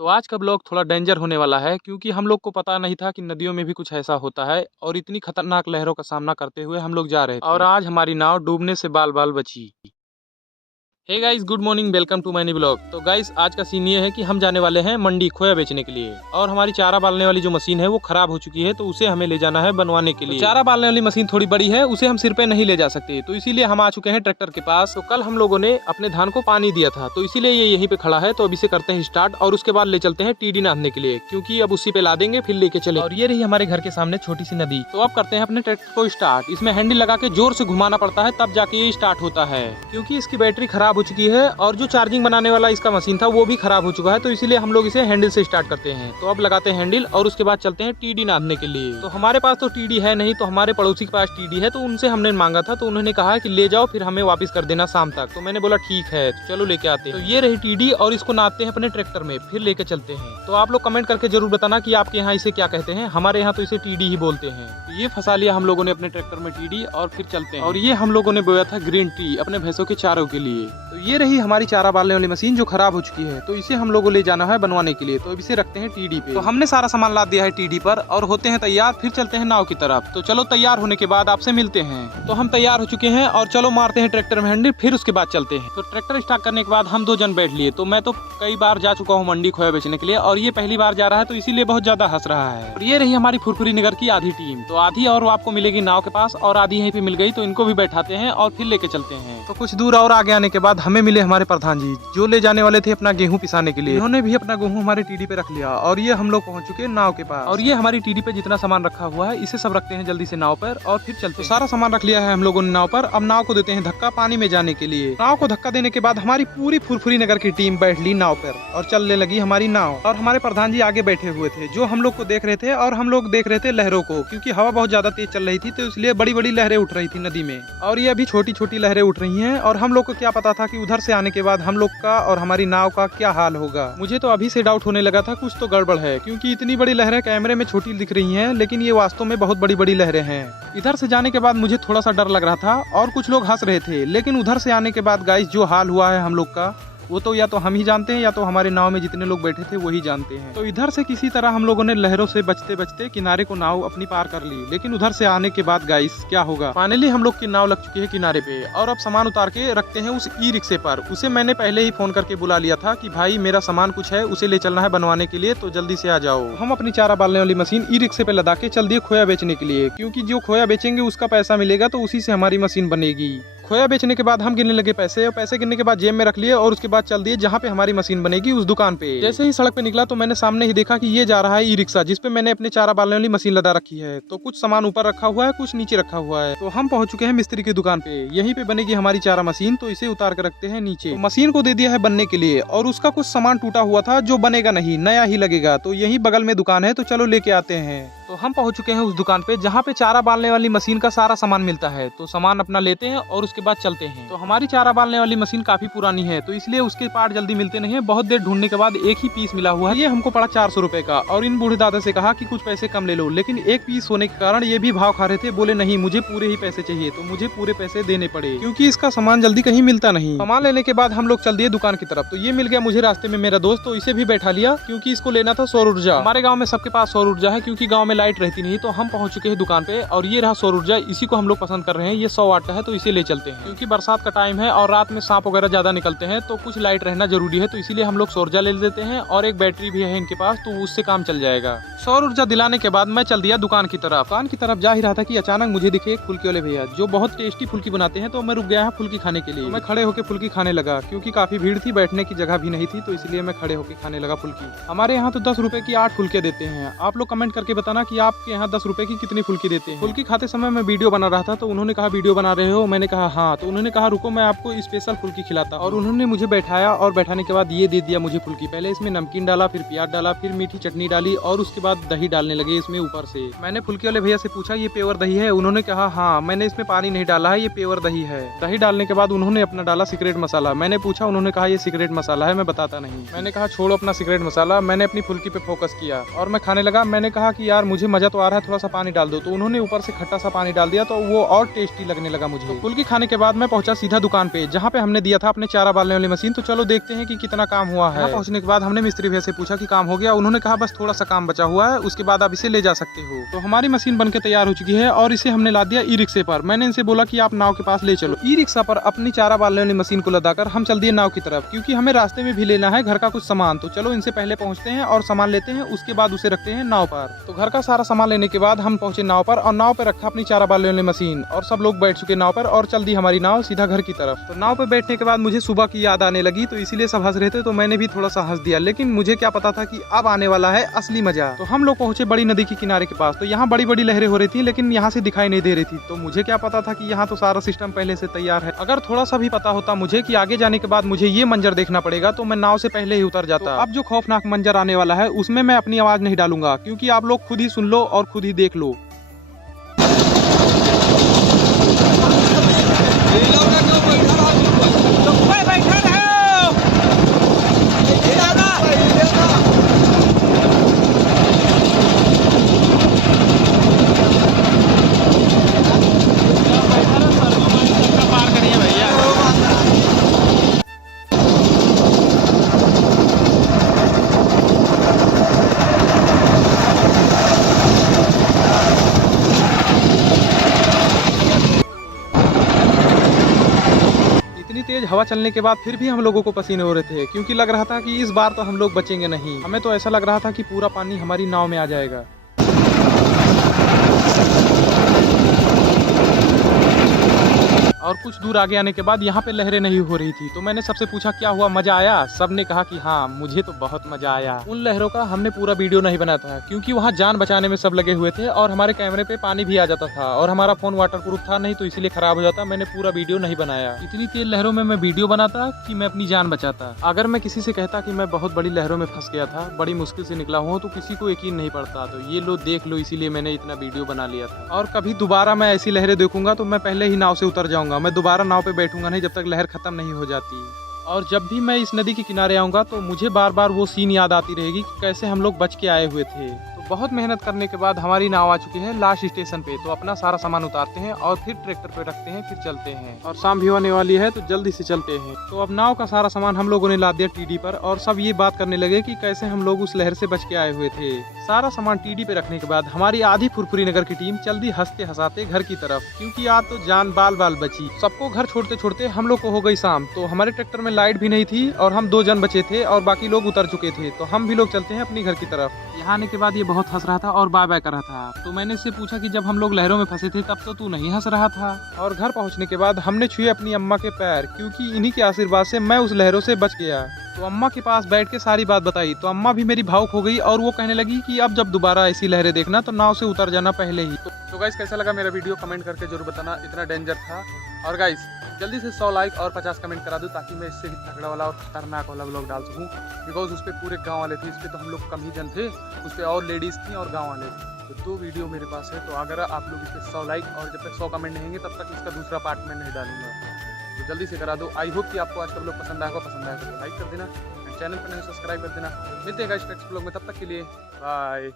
तो आज का ब्लॉग थोड़ा डेंजर होने वाला है क्योंकि हम लोग को पता नहीं था कि नदियों में भी कुछ ऐसा होता है और इतनी खतरनाक लहरों का सामना करते हुए हम लोग जा रहे थे और आज हमारी नाव डूबने से बाल बाल बची। Hey guys, good morning, welcome to my new blog. तो गाइस, आज का सीन ये है कि हम जाने वाले हैं मंडी खोया बेचने के लिए और हमारी चारा बालने वाली जो मशीन है वो खराब हो चुकी है, तो उसे हमें ले जाना है बनवाने के लिए। तो चारा बालने वाली मशीन थोड़ी बड़ी है, उसे हम सिर पे नहीं ले जा सकते, तो इसीलिए हम आ चुके हैं ट्रैक्टर के पास। तो कल हम लोगों ने अपने धान को पानी दिया था, तो इसीलिए ये यहीं पे खड़ा है। तो अब इसे करते हैं स्टार्ट और उसके बाद ले चलते हैं टीडी नादने के लिए, क्योंकि अब उसी पे ला देंगे फिर लेके चले। और ये रही हमारे घर के सामने छोटी सी नदी। तो अब करते हैं अपने ट्रैक्टर को स्टार्ट। इसमें हैंडल लगा के जोर से घुमाना पड़ता है, तब जाके ये स्टार्ट होता है, क्योंकि इसकी बैटरी खराब हो चुकी है और जो चार्जिंग बनाने वाला इसका मशीन था वो भी खराब हो चुका है। तो इसीलिए हम लोग इसे हैंडल से स्टार्ट करते हैं। तो अब लगाते हैं हैंडल और उसके बाद चलते हैं टीडी नादने के लिए। तो हमारे पास तो टीडी है नहीं, तो हमारे पड़ोसी के पास टीडी है, तो उनसे हमने मांगा था, तो उन्होंने कहा कि ले जाओ फिर हमें वापस कर देना शाम तक। तो मैंने बोला ठीक है, तो चलो लेके आते हैं। तो ये रही टीडी और इसको नादते हैं अपने ट्रैक्टर में, फिर लेके चलते हैं। तो आप लोग कमेंट करके जरूर बताना कि आपके यहाँ इसे क्या कहते हैं। हमारे यहाँ तो इसे टीडी ही बोलते हैं। तो ये फंसा लिया हम लोगों ने अपने ट्रैक्टर में टीडी और फिर चलते हैं। और ये हम लोगों ने बोया था ग्रीन टी अपने भैंसों के चारों के लिए। तो ये रही हमारी चारा बालने वाली मशीन जो खराब हो चुकी है, तो इसे हम लोगों को ले जाना है बनवाने के लिए। तो अब इसे रखते हैं टीडी पे। तो हमने सारा सामान लाद दिया है टीडी पर और होते हैं तैयार, फिर चलते हैं नाव की तरफ। तो चलो तैयार होने के बाद आपसे मिलते हैं। तो हम तैयार हो चुके हैं और चलो मारते हैं ट्रैक्टर में हैंडल, फिर उसके बाद चलते हैं। तो ट्रैक्टर स्टार्ट करने के बाद हम 2 जन बैठ लिए। तो मैं तो कई बार जा चुका हूँ मंडी खोया बेचने के लिए और ये पहली बार जा रहा है, तो इसीलिए बहुत ज्यादा हंस रहा है। और ये रही हमारी फुरफुरी नगर की आधी टीम। तो आधी और आपको मिलेगी नाव के पास और आधी यहीं पे मिल गई, तो इनको भी बैठाते हैं और फिर लेके चलते हैं। तो कुछ दूर और आगे आने के बाद हमें मिले हमारे प्रधान जी, जो ले जाने वाले थे अपना गेहूं पिसाने के लिए। इन्होंने भी अपना गेहूं हमारे टीडी पे रख लिया और ये हम लोग पहुंच चुके हैं नाव के पास। और ये हमारी टीडी पे जितना सामान रखा हुआ है इसे सब रखते हैं जल्दी से नाव पर और फिर चलते हैं। सारा सामान रख लिया है हम लोगों ने नाव पर। अब नाव को देते हैं धक्का पानी में जाने के लिए। नाव को धक्का देने के बाद हमारी पूरी फुरफुरी नगर की टीम बैठ ली नाव पर और चलने लगी हमारी नाव। और हमारे प्रधान जी आगे बैठे हुए थे, जो हम लोग को देख रहे थे और हम लोग देख रहे थे लहरों को, क्योंकि हवा बहुत ज्यादा तेज चल रही थी, तो इसलिए बड़ी बड़ी लहरें उठ रही थी नदी में। और ये अभी छोटी छोटी लहरें उठ रही हैं और हम लोग को क्या पता था कि उधर से आने के बाद हम लोग का और हमारी नाव का क्या हाल होगा। मुझे तो अभी से डाउट होने लगा था कुछ तो गड़बड़ है, क्योंकि इतनी बड़ी लहरें कैमरे में छोटी दिख रही हैं, लेकिन ये वास्तव में बहुत बड़ी बड़ी लहरें हैं। इधर से जाने के बाद मुझे थोड़ा सा डर लग रहा था और कुछ लोग हंस रहे थे, लेकिन उधर से आने के बाद गाइस जो हाल हुआ है हम लोग का, वो तो या तो हम ही जानते हैं या तो हमारे नाव में जितने लोग बैठे थे वही जानते हैं। तो इधर से किसी तरह हम लोगों ने लहरों से बचते बचते किनारे को नाव अपनी पार कर ली, लेकिन उधर से आने के बाद गाइस क्या होगा। फाइनली हम लोग की नाव लग चुकी है किनारे पे और अब सामान उतार के रखते हैं उस ई रिक्शे पर। उसे मैंने पहले ही फोन करके बुला लिया था कि भाई मेरा सामान कुछ है, उसे ले चलना है बनवाने के लिए, तो जल्दी से आ जाओ। हम अपनी चारा बालने वाली मशीन ई रिक्शे पे लदा के चल दिए खोया बेचने के लिए, क्योंकि जो खोया बेचेंगे उसका पैसा मिलेगा, तो उसी से हमारी मशीन बनेगी। खोया बेचने के बाद हम गिनने लगे पैसे और पैसे गिनने के बाद जेब में रख लिए और उसके बाद चल दिए जहाँ पे हमारी मशीन बनेगी उस दुकान पे। जैसे ही सड़क पे निकला तो मैंने सामने ही देखा कि ये जा रहा है ई रिक्शा, जिसपे मैंने अपने चारा बालने वाली मशीन लदा रखी है। तो कुछ सामान ऊपर रखा हुआ है, कुछ नीचे रखा हुआ है। तो हम पहुंच चुके हैं मिस्त्री की दुकान पे, यहीं पे बनेगी हमारी चारा मशीन। तो इसे उतार कर रखते हैं नीचे। तो मशीन को दे दिया है बनने के लिए और उसका कुछ सामान टूटा हुआ था जो बनेगा नहीं, नया ही लगेगा। तो यही बगल में दुकान है, तो चलो लेके आते हैं। तो हम पहुंच चुके हैं उस दुकान पे जहाँ पे चारा बालने वाली मशीन का सारा सामान मिलता है। तो सामान अपना लेते हैं और उसके बाद चलते हैं। तो हमारी चारा बालने वाली मशीन काफी पुरानी है, तो इसलिए उसके पार्ट जल्दी मिलते नहीं है। बहुत देर ढूंढने के बाद एक ही पीस मिला हुआ है, ये हमको पड़ा 400 रुपए का। और इन बूढ़े दादा से कहा कि कुछ पैसे कम ले लो, लेकिन एक पीस होने के कारण ये भी भाव खा रहे थे। बोले नहीं, मुझे पूरे ही पैसे चाहिए। तो मुझे पूरे पैसे देने पड़े, क्योंकि इसका सामान जल्दी कहीं मिलता नहीं। सामान लेने के बाद हम लोग चल दिए दुकान की तरफ। तो ये मिल गया मुझे रास्ते में मेरा दोस्त, तो इसे भी बैठा लिया, क्योंकि इसको लेना था सौर ऊर्जा। हमारे गाँव में सबके पास सौर ऊर्जा है, क्योंकि गाँव में लाइट रहती नहीं। तो हम पहुंच चुके हैं दुकान पे और ये रहा सौर ऊर्जा, इसी को हम लोग पसंद कर रहे हैं। ये 100 वाट का है, तो इसे ले चलते हैं, क्योंकि बरसात का टाइम है और रात में सांप वगैरह ज्यादा निकलते हैं, तो कुछ लाइट रहना जरूरी है। तो इसीलिए हम लोग सौर ऊर्जा ले लेते हैं और एक बैटरी भी है इनके पास, तो उससे काम चल जाएगा। सौर ऊर्जा दिलाने के बाद मैं चल दिया दुकान की तरफ जा ही रहा था कि अचानक मुझे दिखे एक फुल्की वाले भैया, जो बहुत टेस्टी फुल्की बनाते हैं। तो मैं रुक गया है फुल्की खाने के लिए। तो मैं खड़े होकर फुल्की खाने लगा, क्योंकि काफी भीड़ थी, बैठने की जगह भी नहीं थी, तो इसलिए मैं खड़े होकर खाने लगा फुल्की। हमारे यहाँ तो 10 रुपए की 8 फुल्के देते हैं। आप लोग कमेंट करके बताना कि आपके यहाँ 10 रुपए की कितनी फुल्की देते हैं। फुल्की खाते समय मैं वीडियो बना रहा था, तो उन्होंने कहा वीडियो बना रहे हो? मैंने कहा हाँ। तो उन्होंने कहा रुको मैं आपको स्पेशल फुल्की खिलाता। और उन्होंने मुझे बैठाया और बैठाने के बाद ये दे दिया मुझे फुल्की। पहले इसमें नमकीन डाला, फिर प्याज डाला, फिर मीठी चटनी डाली और उसके बाद दही डालने लगे इसमें ऊपर से। मैंने फुल्की वाले भैया से पूछा ये प्योर दही है? उन्होंने कहा हाँ, मैंने इसमें पानी नहीं डाला है, ये प्योर दही है। दही डालने के बाद उन्होंने अपना डाला सीक्रेट मसाला। मैंने पूछा, उन्होंने कहा ये सीक्रेट मसाला है, मैं बताता नहीं। मैंने कहा छोड़ो अपना सीक्रेट मसाला, मैंने अपनी फुल्की पे फोकस किया और मैं खाने लगा। मैंने कहा कि यार मुझे मजा तो आ रहा है, थोड़ा सा पानी डाल दो। तो उन्होंने ऊपर से खट्टा सा पानी डाल दिया, तो वो और टेस्टी लगने लगा मुझे। तो फुल्की खाने के बाद मैं पहुंचा सीधा दुकान पे, जहाँ पे हमने दिया था अपने चारा डालने वाली मशीन। तो चलो देखते हैं कि कितना काम हुआ है। पहुंचने के बाद हमने मिस्त्री भैया से पूछा कि काम हो गया। उन्होंने कहा बस थोड़ा सा काम बचा हुआ है, उसके बाद आप इसे ले जा सकते हो। तो हमारी मशीन बनके तैयार हो चुकी है और इसे हमने ला दिया ई रिक्शे पर। मैंने इनसे बोला कि आप नाव के पास ले चलो। ई रिक्शा पर अपनी चारा डालने वाली मशीन को लदाकर हम चल दिए नाव की तरफ, क्योंकि हमें रास्ते में भी लेना है घर का कुछ सामान। तो चलो इनसे पहले पहुंचते हैं और सामान लेते हैं, उसके बाद उसे रखते हैं नाव पर। तो घर का सारा सामान लेने के बाद हम पहुंचे नाव पर और नाव पर रखा अपनी चारा डालने वाली मशीन और सब लोग बैठ चुके नाव पर और चल दी हमारी नाव सीधा घर की तरफ। तो नाव पर बैठने के बाद मुझे सुबह की याद आने लगी, तो इसीलिए सब हंस रहे थे, तो मैंने भी थोड़ा सा हंस दिया। लेकिन मुझे क्या पता था कि अब आने वाला है असली मजा। तो हम लोग पहुंचे बड़ी नदी के किनारे के पास। तो यहाँ बड़ी बड़ी लहरें हो रही थी, लेकिन यहाँ से दिखाई नहीं दे रही थी। तो मुझे क्या पता था कि यहाँ तो सारा सिस्टम पहले से तैयार है। अगर थोड़ा सा भी पता होता मुझे कि आगे जाने के बाद मुझे ये मंजर देखना पड़ेगा, तो मैं नाव से पहले ही उतर जाता। तो अब जो खौफनाक मंजर आने वाला है उसमें मैं अपनी आवाज नहीं डालूंगा, क्योंकि आप लोग खुद ही सुन लो और खुद ही देख लो। तेज हवा चलने के बाद फिर भी हम लोगों को पसीने हो रहे थे, क्योंकि लग रहा था कि इस बार तो हम लोग बचेंगे नहीं। हमें तो ऐसा लग रहा था कि पूरा पानी हमारी नाव में आ जाएगा। और कुछ दूर आगे आने के बाद यहाँ पे लहरें नहीं हो रही थी। तो मैंने सबसे पूछा क्या हुआ, मजा आया? सबने कहा कि हाँ मुझे तो बहुत मजा आया। उन लहरों का हमने पूरा वीडियो नहीं बनाया था, क्योंकि वहाँ जान बचाने में सब लगे हुए थे और हमारे कैमरे पे पानी भी आ जाता था और हमारा फोन वाटरप्रूफ था नहीं, तो इसलिए खराब हो जाता। मैंने पूरा वीडियो नहीं बनाया। इतनी तेज लहरों में मैं वीडियो बनाता कि मैं अपनी जान बचाता। अगर मैं किसी से कहता कि मैं बहुत बड़ी लहरों में फंस गया था, बड़ी मुश्किल से निकला हूँ, तो किसी को यकीन नहीं पड़ता। तो ये लो देख लो, इसीलिए मैंने इतना वीडियो बना लिया था। और कभी दोबारा मैं ऐसी लहरें देखूंगा तो मैं पहले ही नाव से उतर जाऊंगा। मैं दोबारा नाव पे बैठूंगा नहीं जब तक लहर खत्म नहीं हो जाती। और जब भी मैं इस नदी के किनारे आऊंगा तो मुझे बार बार वो सीन याद आती रहेगी कि कैसे हम लोग बच के आए हुए थे। तो बहुत मेहनत करने के बाद हमारी नाव आ चुकी है लास्ट स्टेशन पे। तो अपना सारा सामान उतारते हैं और फिर ट्रैक्टर पे रखते हैं, फिर चलते हैं। और शाम भी होने वाली है तो जल्दी से चलते हैं। तो अब नाव का सारा सामान हम लोगों ने लाद दिया टीडी पर और सब ये बात करने लगे कि कैसे हम लोग उस लहर से बच के आए हुए थे। सारा सामान टीडी पे रखने के बाद हमारी आधी फुरफुरी नगर की टीम चल दी हंसते हंसाते घर की तरफ, क्योंकि आज तो जान बाल बाल बची। सबको घर छोड़ते छोड़ते हम लोग को हो गई शाम। तो हमारे ट्रैक्टर में लाइट भी नहीं थी और हम 2 जन बचे थे और बाकी लोग उतर चुके थे। तो हम भी लोग चलते हैं अपनी घर की तरफ। यहाँ आने के बाद ये बहुत हंस रहा था और बाय बाय कर रहा था। तो मैंने इससे पूछा कि जब हम लोग लहरों में फंसे थे तब तो तू नहीं हंस रहा था। और घर पहुँचने के बाद हमने छुए अपनी अम्मा के पैर, क्योंकि इन्हीं के आशीर्वाद से मैं उस लहरों से बच गया। तो अम्मा के पास बैठ के सारी बात बताई। तो अम्मा भी मेरी भावुक हो गई और वो कहने लगी कि अब जब दोबारा ऐसी लहरें देखना तो नाव से उतर जाना पहले ही। तो गाइस कैसा लगा मेरा वीडियो कमेंट करके जरूर बताना, इतना डेंजर था। और गाइस जल्दी से 100 लाइक और 50 कमेंट करा दो, ताकि मैं इससे भी तगड़ा वाला और खतरनाक वाला व्लॉग डाल सकूँ। बिकॉज उस पर पूरे गाँव वाले थे, इस पर तो हम लोग कम ही जन थे, उस पर और लेडीज़ थी और गाँव वाले थे। तो 2 वीडियो मेरे पास है। तो अगर आप लोग इस पर 100 लाइक और जब तक 100 कमेंट नहीं होंगे तब तक इसका दूसरा पार्ट मैं नहीं डालूंगा। तो जल्दी से करा दो। आई होप कि आपको आज का व्लॉग पसंद आएगा तो लाइक कर देना, चैनल पर नहीं सब्सक्राइब कर देना। मिलते हैं गाइस नेक्स्ट व्लॉग में, तब तक के लिए बाय।